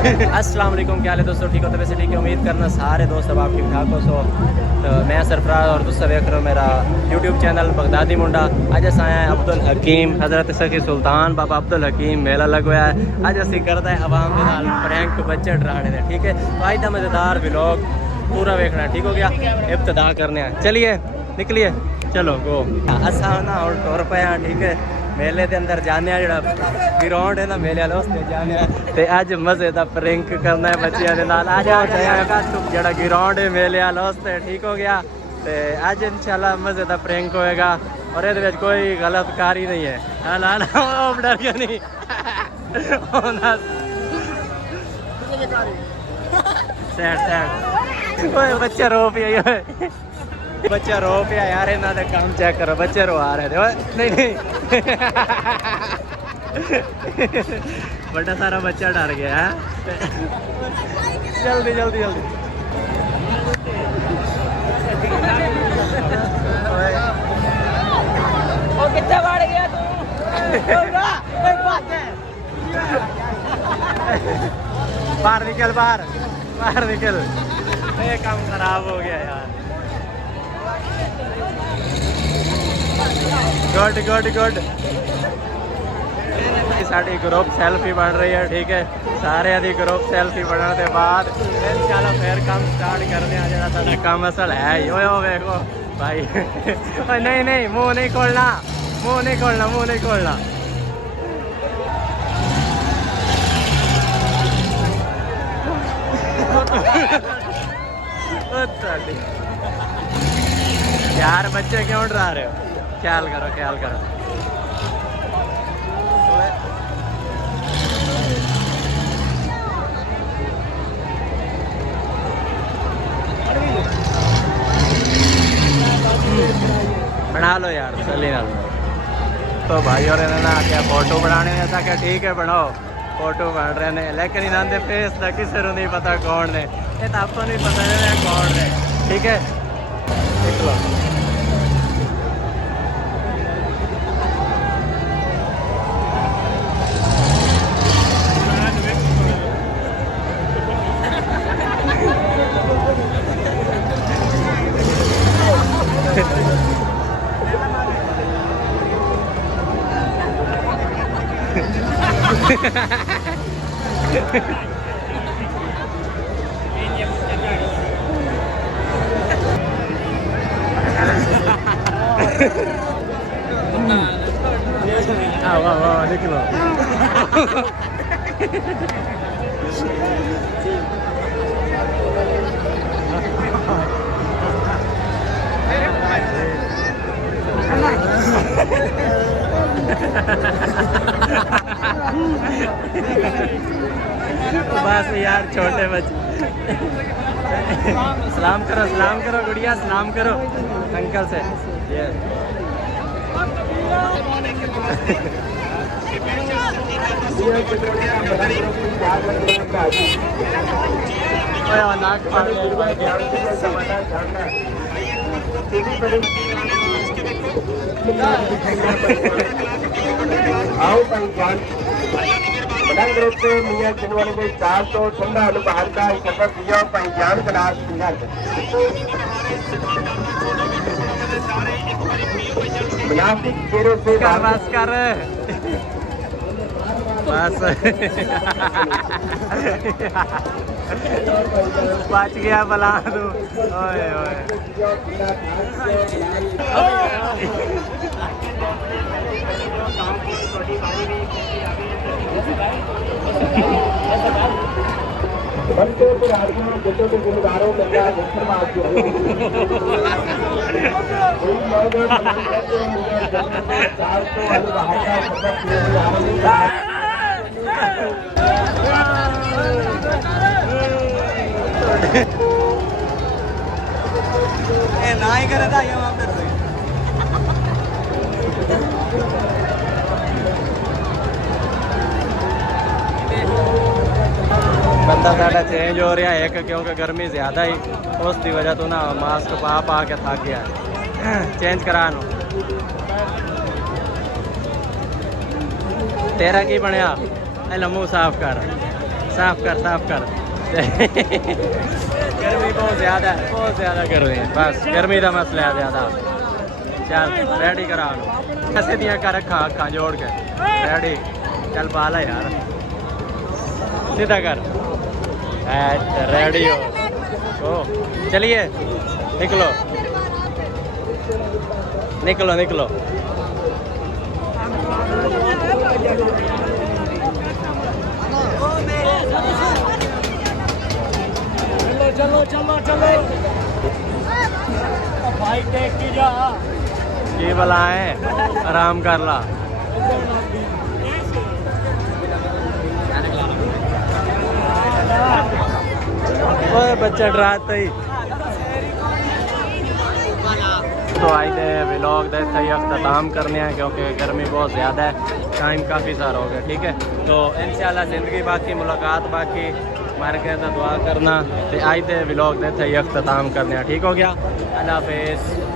अस्सलाम वालेकुम, क्या हाल है दोस्तों? ठीक हो तो वैसे ठीक है, उम्मीद करना सारे दोस्त अब आप ठीक ठाक हो। सो तो मैं सरफराज और दोस्तों देख रहे हो मेरा यूट्यूब चैनल बगदादी मुंडा। आज अस आया है अब्दुल हकीम हज़रत सखी सुल्तान बाबा अब्दुल हकीम मेला लगा है। आज असी करता है आवाम के नाल प्रैंक बच्चे डराने दे, ठीक है। तो आज का मज़ेदार व्लॉग पूरा देखना, ठीक हो गया। इब्तिदा करने हैं, चलिए निकलिए, चलो गो। असा ना और टुर पे हाँ, ठीक है। मेले के अंदर जाने जो ग्राउंड है ना मेले वाले उसने जाने ते अज मजे का प्रैंक करना है बच्चों के नाल। आज जरा ग्राउंड है मेले वाला उससे, ठीक हो गया। ते अज इंशाल्लाह मजे का प्रैंक होएगा और ये कोई गलत कारी नहीं है। ना ना डर गया नहीं बच्चा रो पिया, बच्चा रो पिया यार, इन्हों ने काम चेक करो, बच्चे रो आ रहे थे। नहीं नहीं बड़ा सारा बच्चा डर गया है। जल्दी जल्दी जल्दी कितना बढ़ गया तू? बाहर निकल, बाहर बाहर निकल। ये काम खराब हो गया यार। Good good good. Sari group selfie बन रही है, ठीक है। सारे आदि ग्रुप सेल्फी बनने के बाद इंशाल्लाह फिर काम स्टार्ट करने आ जाना। साਡਾ काम असल है यो देखो भाई। नहीं नहीं मुंह नहीं खोलना, मुंह नहीं खोलना, मुंह नहीं खोलना। यार बच्चे क्यों डरा रहे हो? ख्याल करो, ख्याल करो। बना लो यार, चली ना। तो भाई और ना क्या फोटो बनाने में था क्या? ठीक है बनाओ, फोटो बन रहे ने, लेकिन इन्होंने फेस का किसी को नहीं पता कौन ने। ये तो आपको नहीं पता है कौन है, ठीक है। देख लो वाह वाह निकलो। बस यार छोटे बच्चे। सलाम करो, सलाम करो गुड़िया, सलाम करो अंकल से। ये नाक आओ पंजान बड़ंग रोते मियां जिनवाले के 400 ठंडा अनुभार का सफर दिया पंजान क्लास मुनाफिक चेहरे से बस कर बस। बच गया बला तू। ओए ओए बनते पर आदमी जतो के गुणगारों में क्या धर्मार्थ है। कोई लोग कहते हैं मुझे 400 अनुभार का सफर दिया। ना ही करे था यहाँ पे बंदा साढ़ा चेंज हो रहा है एक, क्योंकि गर्मी ज़्यादा ही उसकी वजह तो ना मास्क पा पा के थक गया। चेंज करा नो तेरा की बनया, मुँह साफ कर। साफ कर गर्मी बहुत ज़्यादा है, बहुत ज़्यादा गर्मी है, बस गर्मी का मसला है ज़्यादा। चल रेडी करा लो, कैसे दिया कर रखा अखा जोड़ के रेडी। चल पाला यार, सीधा कर, रेडी हो। चलिए निकलो निकलो निकलो। चलो चलो चलो भाई देख के जा की बलाए, आराम कर ला। ओए बच्चा डराता ही तो आई थे व्लॉग दे सही अख्ताम करने हैं क्योंकि गर्मी बहुत ज़्यादा है, टाइम काफ़ी सारा हो गया। ठीक है, तो इंशाल्लाह ज़िंदगी बाकी, मुलाकात बाकी, मार के दुआ करना। तो आई थे व्लॉग दे सही अख्ताम करने हैं। ठीक हो गया, अल्लाह हाफिज़।